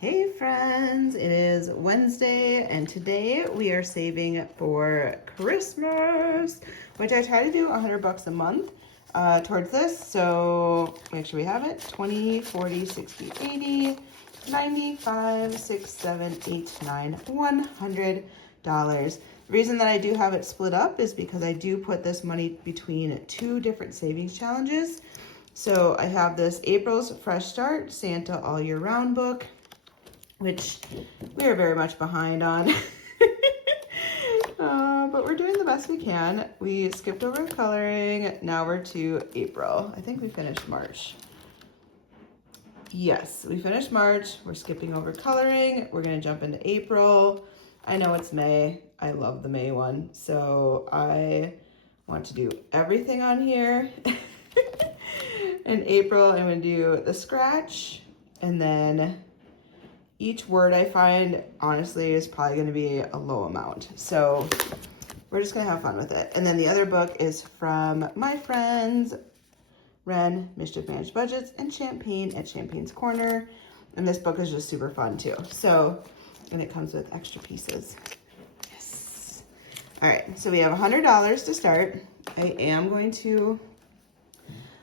Hey friends, it is Wednesday and today we are saving for Christmas, which I try to do $100 a month towards this. So make sure we have it: 20, 40, 60, 80, 95, 6, 7, 8, 9, $100. The reason that I do have it split up is because I do put this money between two different savings challenges. So I have this April's Fresh Start Santa All Year Round book, which we are very much behind on. But we're doing the best we can. We skipped over coloring. Now we're to April. I think we finished March. Yes, we finished March. We're skipping over coloring. We're gonna jump into April. I know it's May. I love the May one. So I want to do everything on here. In April, I'm gonna do the scratch, and then each word I find, honestly, is probably going to be a low amount. So we're just going to have fun with it. And then the other book is from my friends, Ren, Mischief Managed Budgets, and Champagne at Champagne's Corner. And this book is just super fun too. So, and it comes with extra pieces. Yes. All right, so we have $100 to start. I am going to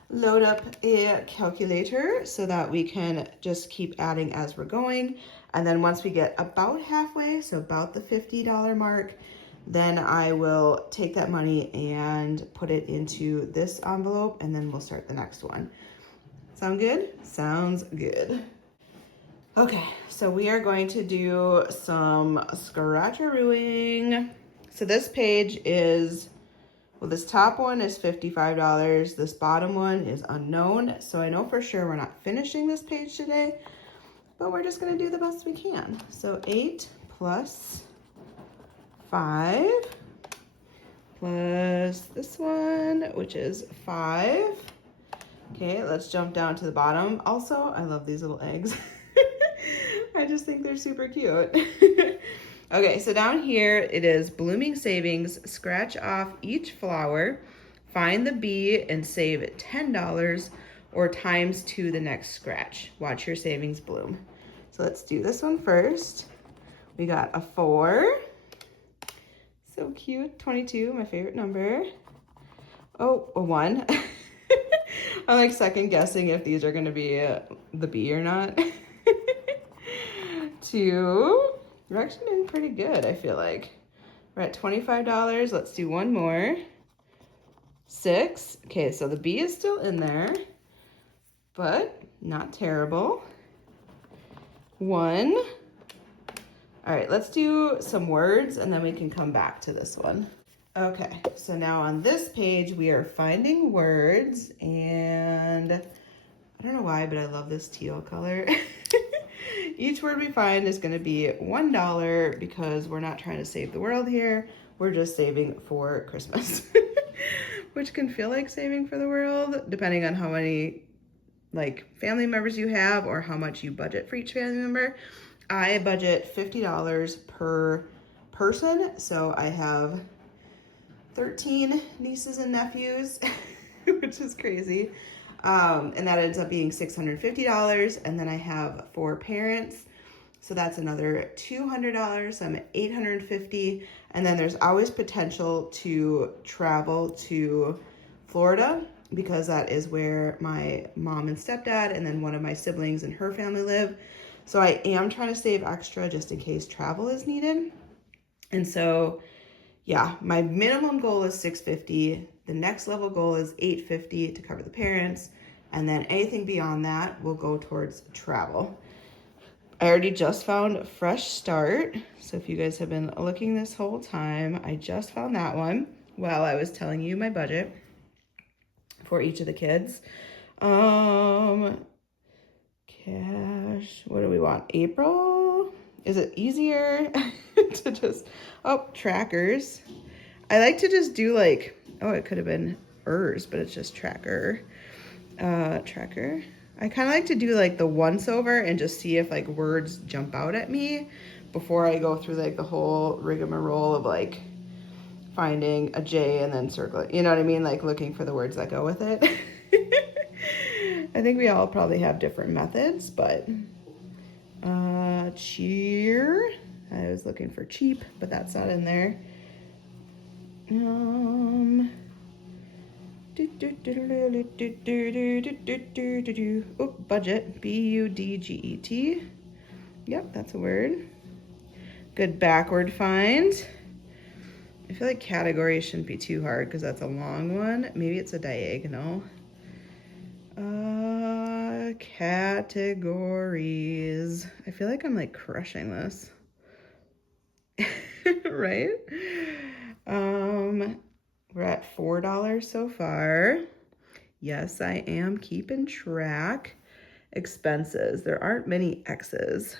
load up a calculator so that we can just keep adding as we're going. And then once we get about halfway, so about the $50 mark, then I will take that money and put it into this envelope, and then we'll start the next one. Sound good? Sounds good. Okay, so we are going to do some scratcherooing. So this page is, well, this top one is $55. This bottom one is unknown. So I know for sure we're not finishing this page today, but we're just gonna do the best we can. So 8 plus 5 plus this one, which is 5. Okay, let's jump down to the bottom. Also, I love these little eggs. I just think they're super cute. Okay, so down here it is blooming savings, scratch off each flower, find the bee and save $10 or times 2 the next scratch. Watch your savings bloom. So let's do this one first. We got a 4. So cute. 22, my favorite number. Oh, a 1. I'm like second guessing if these are gonna be the bee or not. 2. We're actually doing pretty good, I feel like. We're at $25. Let's do one more. 6. Okay, so the bee is still in there, but not terrible. 1. All right, let's do some words and then we can come back to this one. Okay, so now on this page, we are finding words, and I don't know why, but I love this teal color. Each word we find is gonna be $1 because we're not trying to save the world here. We're just saving for Christmas, which can feel like saving for the world, depending on how many like family members you have or how much you budget for each family member. I budget $50 per person. So I have 13 nieces and nephews, which is crazy. And that ends up being $650. And then I have 4 parents. So that's another $200. So I'm at $850. And then there's always potential to travel to Florida because that is where my mom and stepdad and then one of my siblings and her family live. So I am trying to save extra just in case travel is needed. And so, yeah, my minimum goal is $650. The next level goal is $850 to cover the parents. And then anything beyond that will go towards travel. I already just found Fresh Start. So if you guys have been looking this whole time, I just found that one while I was telling you my budget for each of the kids. Cash, what do we want? April? Is it easier to just, oh, trackers. I like to just do like, oh, it could have been ERS, but it's just tracker. Tracker. I kind of like to do like the once over and just see if like words jump out at me before I go through like the whole rigmarole of like finding a J and then circle it. You know what I mean? Like looking for the words that go with it. I think we all probably have different methods, but Cheer. I was looking for cheap, but that's not in there. Oh, budget. B-U-D-G-E-T. Yep, that's a word. Good backward find. I feel like category shouldn't be too hard because that's a long one. Maybe it's a diagonal. Categories. I feel like I'm like crushing this. Right? We're at $4 so far. Yes, I am keeping track. Expenses. There aren't many X's.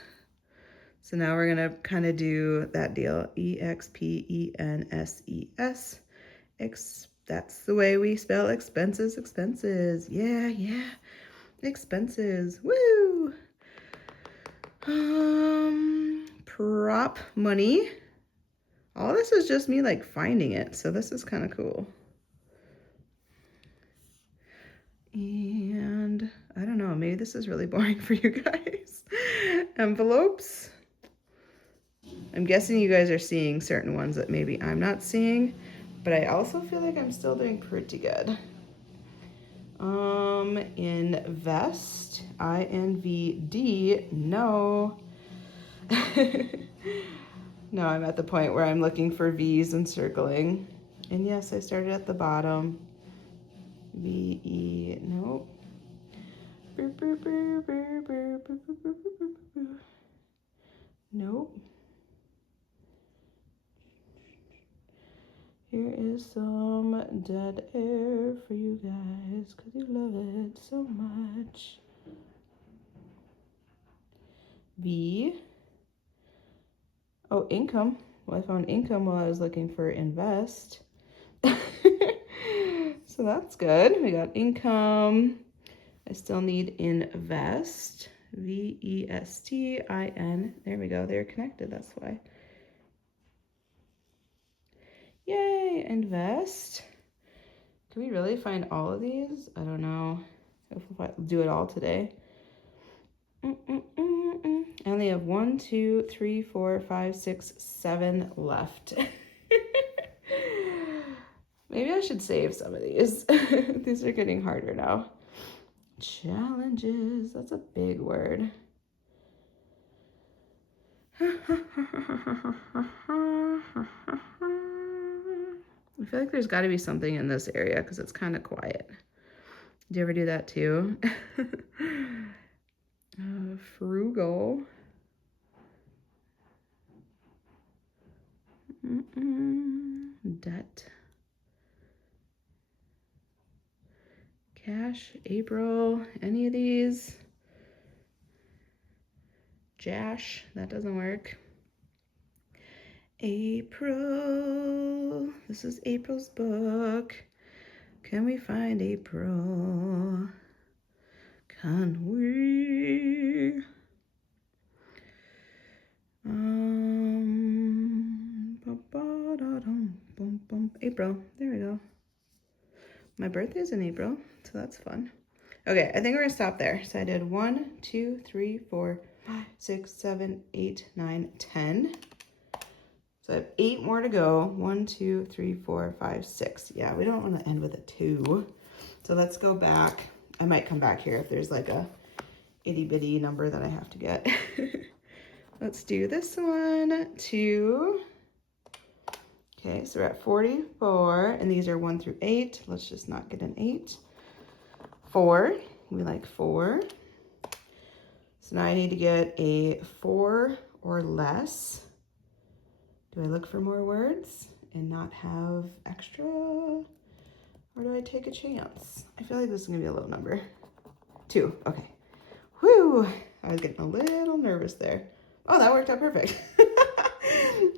So now we're gonna kind of do that deal. E-X-P-E-N-S-E-S. That's the way we spell expenses. Expenses. Yeah, yeah. Expenses. Woo! Prop money. All this is just me like finding it, so this is kind of cool. And I don't know, maybe this is really boring for you guys. Envelopes. I'm guessing you guys are seeing certain ones that maybe I'm not seeing, but I also feel like I'm still doing pretty good. Invest. I-N-V-D. No. No, I'm at the point where I'm looking for V's and circling. And yes, I started at the bottom. V-E, nope. Nope. Here is some dead air for you guys because you love it so much. V. Oh, income. Well, I found income while I was looking for invest. So that's good. We got income. I still need invest. V-E-S-T-I-N. There we go. They're connected. That's why. Yay, invest. Can we really find all of these? I don't know. If I'll do it all today. I only have 1, 2, 3, 4, 5, 6, 7 left. Maybe I should save some of these. These are getting harder now. Challenges. That's a big word. I feel like there's got to be something in this area because it's kind of quiet. Do you ever do that too? Frugal. Debt. Cash. April. Any of these? Jash. That doesn't work. April. This is April's book. Can we find April? Can we? April. There we go. My birthday's in April, so that's fun. Okay, I think we're gonna stop there. So I did 1, 2, 3, 4, 5, 6, 7, 8, 9, 10. So I have 8 more to go. 1, 2, 3, 4, 5, 6. Yeah, we don't want to end with a 2. So let's go back. I might come back here if there's like a itty bitty number that I have to get. Let's do this one, 2. Okay, so we're at 44, and these are 1 through 8. Let's just not get an 8. 4, we like 4. So now I need to get a 4 or less. Do I look for more words and not have extra? Or do I take a chance? I feel like this is gonna be a low number. 2, okay. Whew, I was getting a little nervous there. Oh, that worked out perfect.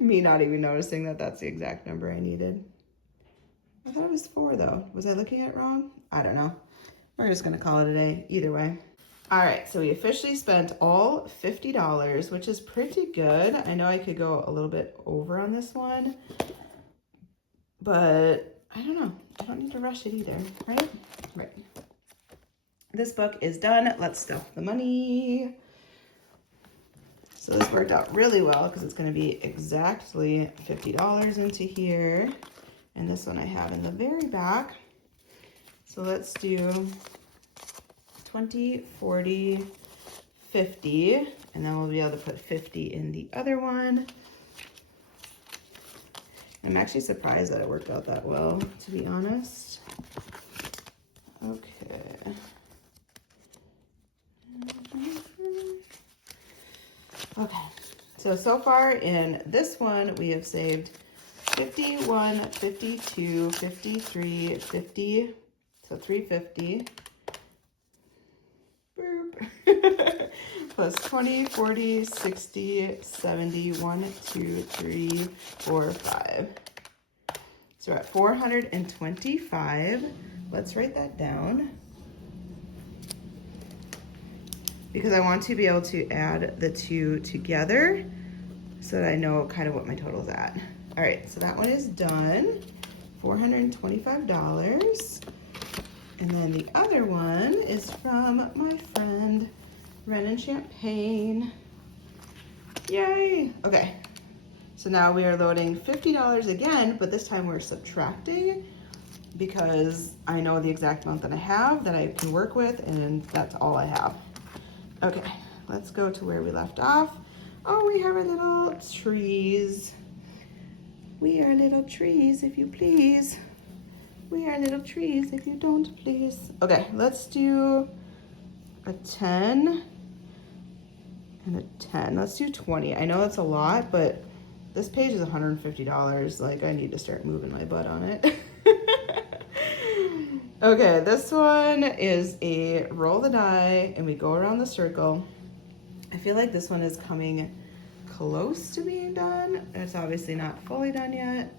Me not even noticing that that's the exact number I needed. I thought it was 4 though. Was I looking at it wrong? I don't know. We're just gonna call it a day, either way. All right, so we officially spent all $50, which is pretty good. I know I could go a little bit over on this one, but I don't know. I don't need to rush it either, right? Right. This book is done. Let's stuff the money. So this worked out really well because it's going to be exactly $50 into here. And this one I have in the very back. So let's do 20, 40, 50, and then we'll be able to put 50 in the other one. I'm actually surprised that it worked out that well, to be honest. Okay. Okay, so far in this one, we have saved 51, 52, 53, 50, so 350. Boop. Plus 20, 40, 60, 70, 1, 2, 3, 4, 5. So we're at 425. Let's write that down, because I want to be able to add the two together so that I know kind of what my total is at. All right, so that one is done, $425. And then the other one is from my friend Ren and Champagne. Yay! Okay, so now we are loading $50 again, but this time we're subtracting because I know the exact amount that I have that I can work with, and that's all I have. Okay, let's go to where we left off. Oh, we have our little trees. We are little trees, if you please. We are little trees, if you don't, please. Okay, let's do a 10 and a 10. Let's do 20. I know that's a lot, but this page is $150. Like, I need to start moving my butt on it. Okay, this one is a roll the die, and we go around the circle. I feel like this one is coming close to being done. It's obviously not fully done yet.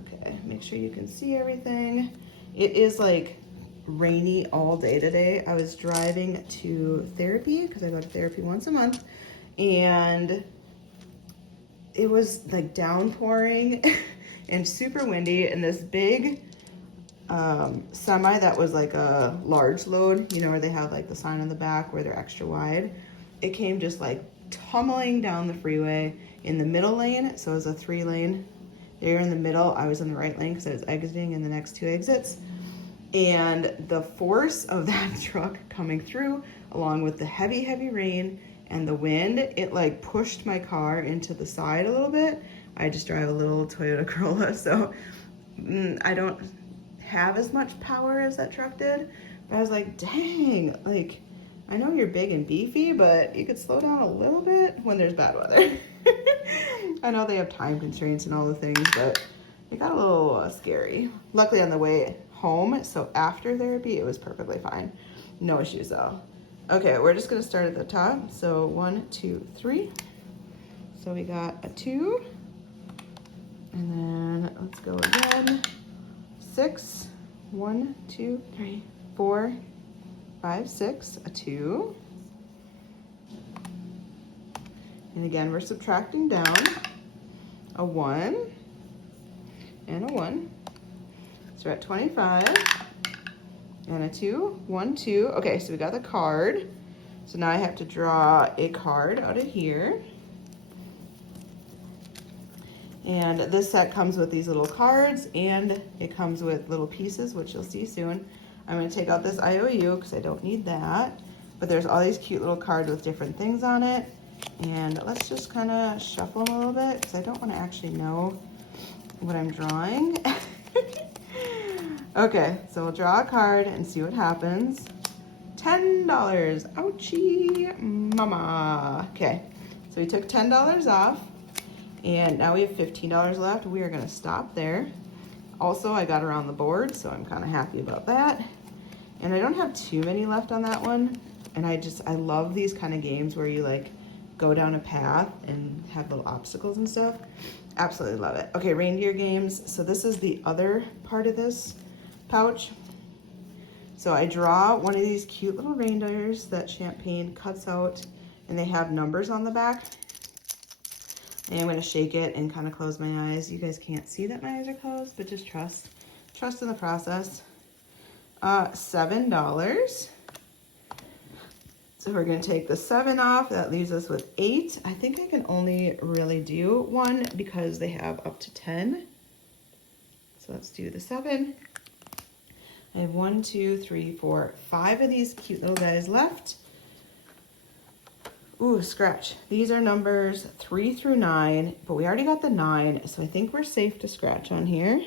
Okay, make sure you can see everything. It is like rainy all day today. I was driving to therapy because I go to therapy once a month, and it was like downpouring and super windy, and this big semi that was like a large load, you know, where they have like the sign on the back where they're extra wide. It came just like tumbling down the freeway in the middle lane, so it was a 3-lane. They're in the middle. I was in the right lane because I was exiting in the next 2 exits. And the force of that truck coming through, along with the heavy, heavy rain and the wind, it like pushed my car into the side a little bit. I just drive a little Toyota Corolla, so I don't have as much power as that truck did. But I was like, dang, like, I know you're big and beefy, but you could slow down a little bit when there's bad weather. I know they have time constraints and all the things, but it got a little scary. Luckily on the way home, so after therapy, it was perfectly fine. No issues though. Okay, we're just gonna start at the top. So 1, 2, 3. So we got a 2, and then let's go again. 6, 1, 2, 3, 4, 5, 6, a 2. And again, we're subtracting down. A 1 and a 1. So we're at 25 and a 2, 1, 2. Okay, so we got the card. So now I have to draw a card out of here. And this set comes with these little cards, and it comes with little pieces, which you'll see soon. I'm going to take out this IOU because I don't need that. But there's all these cute little cards with different things on it. And let's just kind of shuffle them a little bit because I don't want to actually know what I'm drawing. Okay, so we'll draw a card and see what happens. $10. Ouchie, mama. Okay, so we took $10 off, and now we have $15 left. We are going to stop there. Also, I got around the board, so I'm kind of happy about that. And I don't have too many left on that one. And I love these kind of games where you like go down a path and have little obstacles and stuff. Absolutely love it. Okay, reindeer games. So this is the other part of this pouch. So I draw one of these cute little reindeers that Champagne cuts out, and they have numbers on the back. And I'm gonna shake it and kind of close my eyes. You guys can't see that my eyes are closed, but just trust in the process. $7. So we're gonna take the 7 off. That leaves us with 8. I think I can only really do 1 because they have up to 10. So let's do the 7. I have 1, 2, 3, 4, 5 of these cute little guys left. Ooh, scratch. These are numbers 3 through 9, but we already got the 9, so I think we're safe to scratch on here.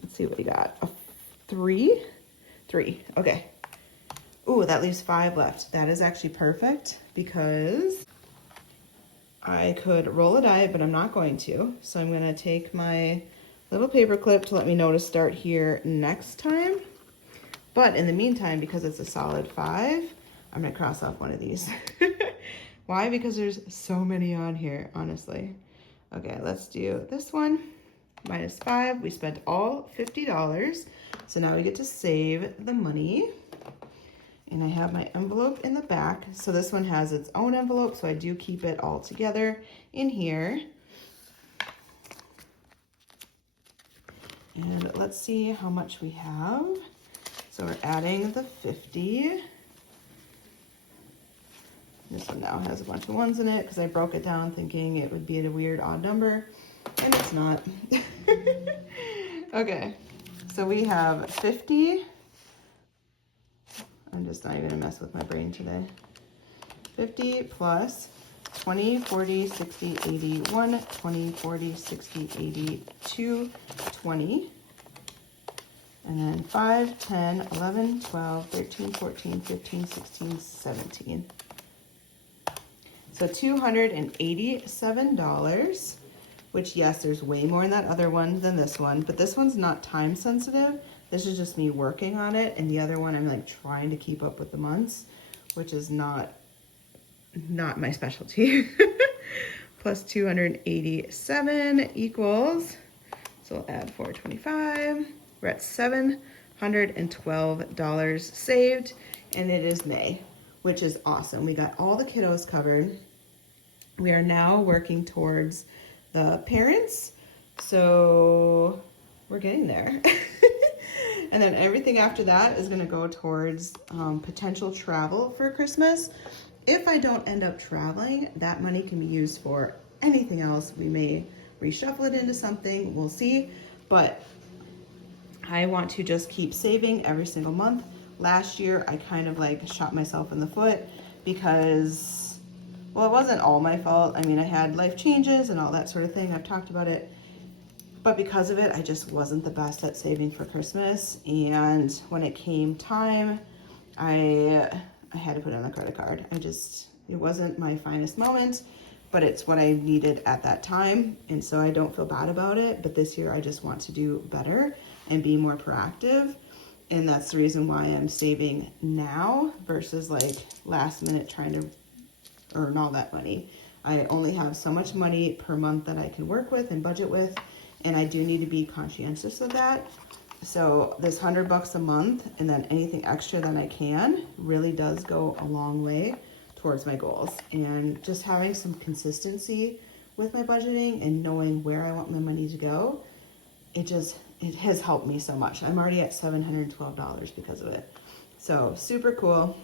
Let's see what we got. A 3? 3, okay. Ooh, that leaves 5 left. That is actually perfect because I could roll a die, but I'm not going to. So I'm gonna take my little paper clip to let me know to start here next time. But in the meantime, because it's a solid 5, I'm gonna cross off one of these. Why? Because there's so many on here, honestly. Okay, let's do this one. -5, we spent all $50. So now we get to save the money. And I have my envelope in the back. So this one has its own envelope, so I do keep it all together in here. And let's see how much we have. So we're adding the 50. This one now has a bunch of 1s in it because I broke it down thinking it would be a weird odd number, and it's not. Okay, so we have 50. I'm just not even gonna mess with my brain today. 50 plus 20, 40, 60, 80, 1, 20, 40, 60, 80, 2, 20. And then 5, 10, 11, 12, 13, 14, 15, 16, 17. So $287, which yes, there's way more in that other one than this one, but this one's not time sensitive. This is just me working on it, and the other one I'm like trying to keep up with the months, which is not my specialty. Plus 287 equals, so we'll add 425. We're at $712 saved, and it is May, which is awesome. We got all the kiddos covered. We are now working towards the parents, so we're getting there. And then everything after that is gonna go towards potential travel for Christmas. If I don't end up traveling, that money can be used for anything else. We may reshuffle it into something, we'll see. But I want to just keep saving every single month. Last year, I kind of like shot myself in the foot because, well, it wasn't all my fault. I mean, I had life changes and all that sort of thing. I've talked about it. But because of it, I just wasn't the best at saving for Christmas. And when it came time, I had to put it on the credit card. It wasn't my finest moment, but it's what I needed at that time. And so I don't feel bad about it. But this year, I just want to do better and be more proactive. And that's the reason why I'm saving now versus like last minute trying to earn all that money. I only have so much money per month that I can work with and budget with. And I do need to be conscientious of that. So this $100 a month and then anything extra that I can really does go a long way towards my goals. And just having some consistency with my budgeting and knowing where I want my money to go, it has helped me so much. I'm already at $712 because of it. So super cool.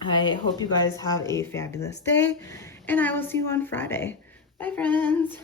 I hope you guys have a fabulous day, and I will see you on Friday. Bye, friends.